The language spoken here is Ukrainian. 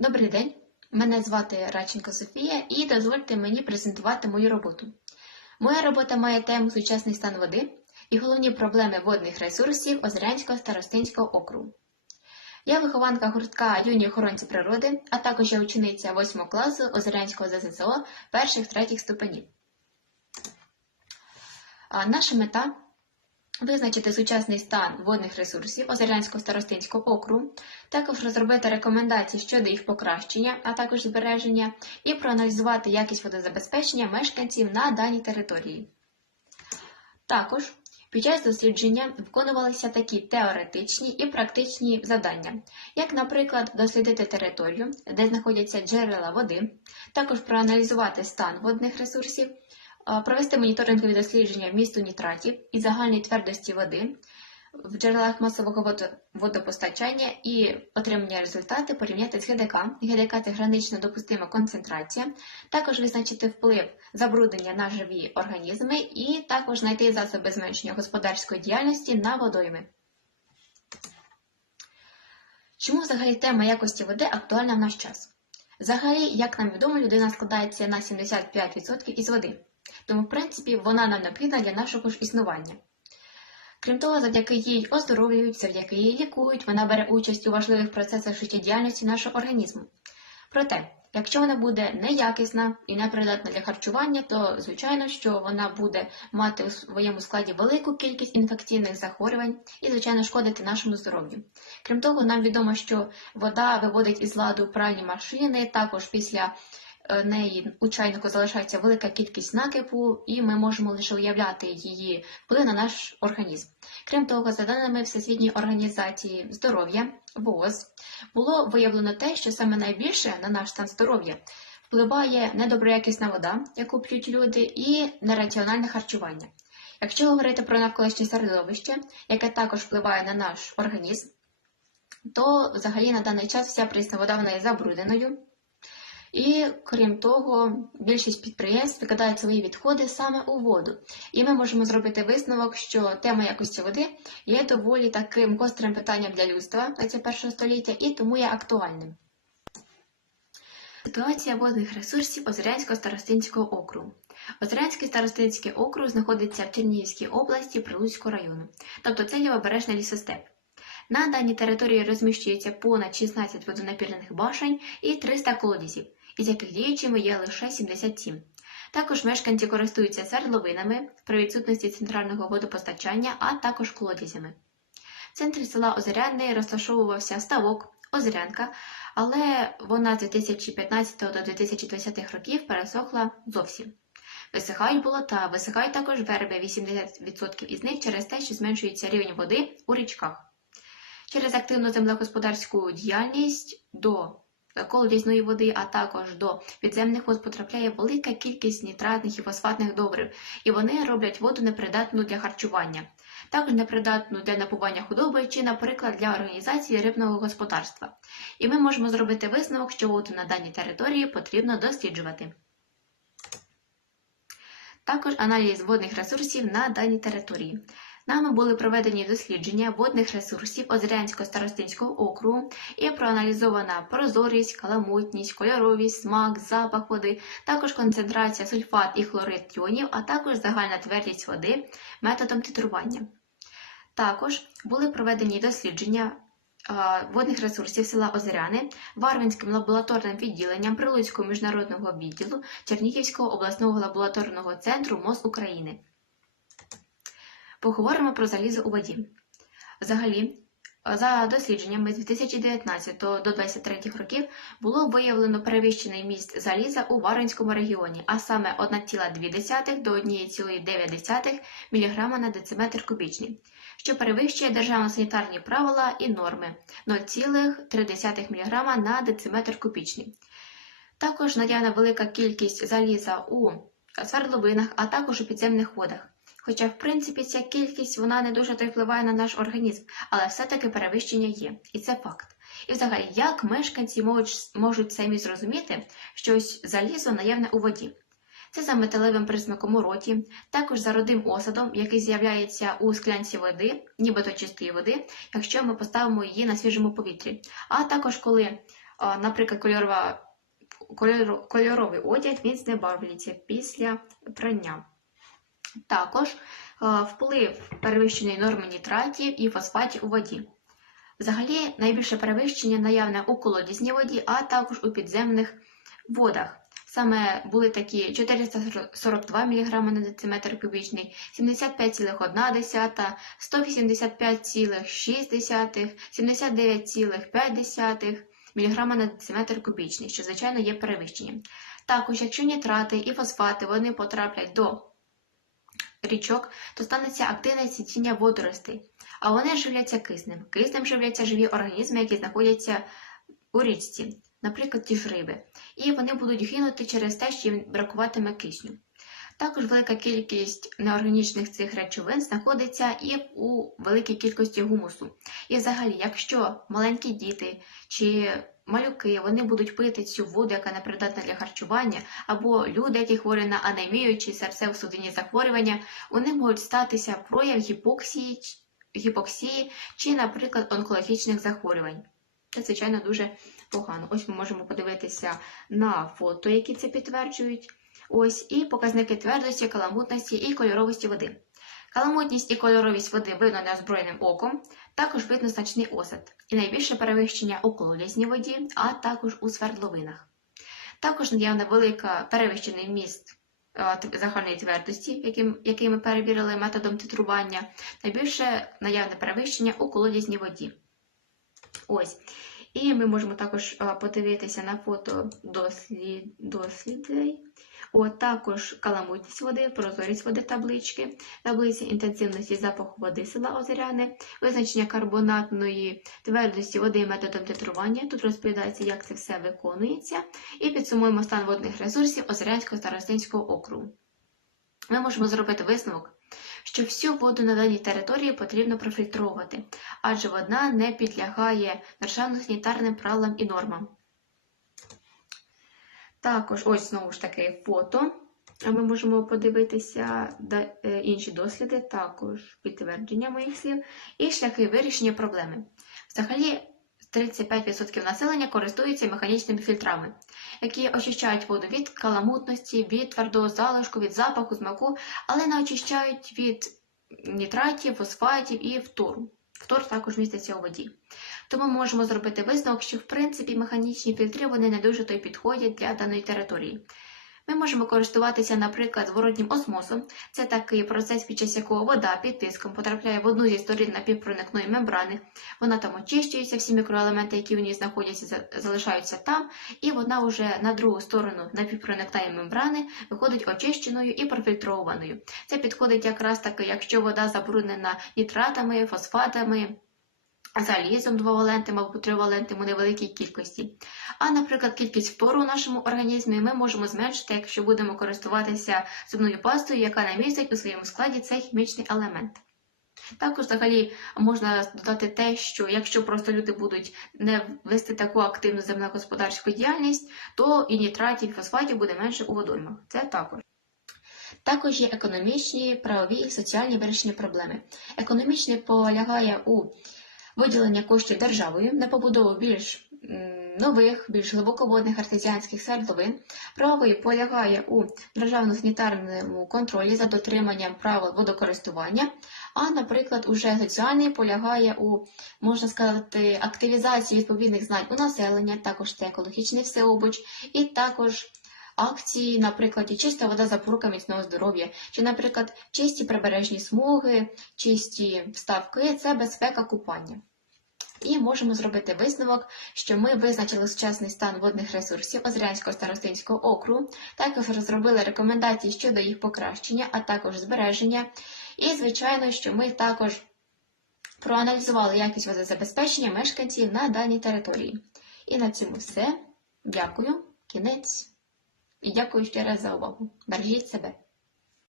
Добрий день, мене звати Радченко Софія і дозвольте мені презентувати мою роботу. Моя робота має тему сучасний стан води і головні проблеми водних ресурсів Озерянського старостинського округу. Я вихованка гуртка юні охоронці природи, а також я учениця 8 класу Озерянського ЗЗСО перших третіх ступенів. Наша мета визначити сучасний стан водних ресурсів Озерянського старостинського округу, також розробити рекомендації щодо їх покращення, а також збереження, і проаналізувати якість водозабезпечення мешканців на даній території. Також під час дослідження виконувалися такі теоретичні і практичні завдання, як, наприклад, дослідити територію, де знаходяться джерела води, також проаналізувати стан водних ресурсів, провести моніторингові дослідження вмісту нітратів і загальної твердості води в джерелах масового водопостачання і отримання результати порівняти з ГДК. ГДК це гранично допустима концентрація, також визначити вплив забруднення на живі організми і також знайти засоби зменшення господарської діяльності на водойми. Чому взагалі тема якості води актуальна в наш час? Взагалі, як нам відомо, людина складається на 75% із води, тому, в принципі, вона нам необхідна для нашого ж існування. Крім того, завдяки їй оздоровлюють, завдяки їй лікують, вона бере участь у важливих процесах життєдіяльності нашого організму. Проте, якщо вона буде неякісна і непридатна для харчування, то звичайно, що вона буде мати у своєму складі велику кількість інфекційних захворювань і, звичайно, шкодити нашому здоров'ю. Крім того, нам відомо, що вода виводить із ладу пральні машини, також після неї у чайнику залишається велика кількість накипу, і ми можемо лише уявляти її вплив на наш організм. Крім того, за даними Всесвітньої організації здоров'я ВООЗ, було виявлено те, що саме найбільше на наш стан здоров'я впливає недоброякісна вода, яку п'ють люди, і нераціональне харчування. Якщо говорити про навколишнє середовище, яке також впливає на наш організм, то взагалі на даний час вся прісна вода вона є забрудненою. І крім того, більшість підприємств викидають свої відходи саме у воду. І ми можемо зробити висновок, що тема якості води є доволі таким гострим питанням для людства 21 століття і тому є актуальним. Ситуація водних ресурсів Озерянського старостинського округу. Озерянський старостинський округ знаходиться в Чернігівській області Прилуцького району, тобто це лівобережний лісостеп. На даній території розміщується понад 16 водонапірних башень і 300 колодязів, із яких діючими є лише 77. Також мешканці користуються свердловинами при відсутності центрального водопостачання, а також колодязями. В центрі села Озеряне розташовувався ставок Озерянка, але вона з 2015 до 2020 років пересохла зовсім. Висихають болота, висихають також верби, 80% із них через те, що зменшується рівень води у річках. Через активну землегосподарську діяльність до колодязної води, а також до підземних вод потрапляє велика кількість нітратних і фосфатних добрив, і вони роблять воду непридатну для харчування, також непридатну для напування худоби чи, наприклад, для організації рибного господарства. І ми можемо зробити висновок, що воду на даній території потрібно досліджувати. Також аналіз водних ресурсів на даній території. Нами були проведені дослідження водних ресурсів Озерянського старостинського округу і проаналізована прозорість, каламутність, кольоровість, смак, запах води, також концентрація сульфат і хлорид йонів, а також загальна твердість води методом титрування. Також були проведені дослідження е, водних ресурсів села Озеряни Варвинським лабораторним відділенням Прилуцького міжнародного відділу Чернігівського обласного лабораторного центру МОЗ України. Поговоримо про залізо у воді. Взагалі, за дослідженнями з 2019 до 2023 років було виявлено перевищений міст заліза у Варвинському регіоні, а саме 1,2 до 1,9 мг на дециметр кубічний, що перевищує державно-санітарні правила і норми 0,3 мг на дециметр кубічний. Також наявна велика кількість заліза у свердловинах, а також у підземних водах. Хоча, в принципі, ця кількість вона не дуже то впливає на наш організм, але все-таки перевищення є, і це факт. І взагалі, як мешканці можуть, можуть самі зрозуміти, що ось залізо наявне у воді? Це за металевим присмаком у роті, також за родим осадом, який з'являється у склянці води, нібито чистої води, якщо ми поставимо її на свіжому повітрі, а також коли наприклад, кольорова, кольоро- кольоровий одяг він знебавлюється після прання. Також вплив перевищеної норми нітратів і фосфатів у воді. Взагалі, найбільше перевищення наявне у колодязній воді, а також у підземних водах. Саме були такі 442 мг на дециметр кубічний, 75,1, 185,6, 79,5 мг на дециметр кубічний, що, звичайно, є перевищенням. Також, якщо нітрати і фосфати вони потраплять до річок, то станеться активне цвітіння водоростей, а вони живляться киснем. Киснем живляться живі організми, які знаходяться у річці, наприклад, ті ж риби, і вони будуть гинути через те, що їм бракуватиме кисню. Також велика кількість неорганічних цих речовин знаходиться і у великій кількості гумусу. І взагалі, якщо маленькі діти чи малюки вони будуть пити цю воду, яка не придатна для харчування, або люди, які хворі на анемію чи серцево-судинні захворювання, у них можуть статися прояв гіпоксії, гіпоксії чи, наприклад, онкологічних захворювань. Це, звичайно, дуже погано. Ось ми можемо подивитися на фото, які це підтверджують. Ось і показники твердості, каламутності і кольоровості води. Каламутність і кольоровість води видно неозброєним оком, також видно значний осад, і найбільше перевищення у колодязній воді, а також у свердловинах. Також наявна велика перевищений міст е, загальної твердості, який ми перевірили методом титрування, найбільше наявне перевищення у колодязній воді. Ось. І ми можемо також е, подивитися на фото дослід... От також каламутність води, прозорість води таблички, таблиці інтенсивності запаху води села Озеряне, визначення карбонатної твердості води методом титрування. Тут розповідається, як це все виконується. І підсумуємо стан водних ресурсів Озерянського старостинського округу. Ми можемо зробити висновок, що всю воду на даній території потрібно профільтровувати, адже вода не підлягає державно-санітарним правилам і нормам. Також, ось знову ж таки фото. Ми можемо подивитися е, інші досліди, також підтвердження моїх слів, і шляхи вирішення проблеми. Взагалі, 35% населення користуються механічними фільтрами, які очищають воду від каламутності, від твердого залишку, від запаху, смаку, але не очищають від нітратів, фосфатів і фтору. Фтор також міститься у воді. Тому ми можемо зробити висновок, що в принципі механічні фільтри вони не дуже то й підходять для даної території. Ми можемо користуватися, наприклад, зворотнім осмосом. Це такий процес, під час якого вода під тиском потрапляє в одну зі сторін напівпроникної мембрани. Вона там очищується, всі мікроелементи, які в ній знаходяться, залишаються там, і вона вже на другу сторону напівпроникної мембрани виходить очищеною і профільтрованою. Це підходить якраз таки, якщо вода забруднена нітратами, фосфатами. Залізом двовалентним або тривалентним у невеликій кількості. А, наприклад, кількість фтору у нашому організмі ми можемо зменшити, якщо будемо користуватися зубною пастою, яка не містить у своєму складі цей хімічний елемент. Також взагалі можна додати те, що якщо просто люди будуть не вести таку активну землекосподарську діяльність, то і нітратів, і фосфатів буде менше у водоймах. Це також. Також є економічні, правові і соціальні вирішення проблеми. Економічний полягає у виділення коштів державою на побудову більш нових, більш глибоководних артезіанських свердловин. Правовий полягає у державно-санітарному контролі за дотриманням правил водокористування. А, наприклад, уже соціальний полягає у, можна сказати, активізації відповідних знань у населення, також це екологічний всеобуч, і також акції, наприклад, і чиста вода запорука міцного здоров'я, чи, наприклад, чисті прибережні смуги, чисті ставки це безпека купання. І можемо зробити висновок, що ми визначили сучасний стан водних ресурсів Озрянського старостинського округу, також розробили рекомендації щодо їх покращення, а також збереження. І, звичайно, що ми також проаналізували якість водозабезпечення мешканців на даній території. І на цьому все. Дякую. Кінець. І дякую ще раз за увагу. Бережіть себе.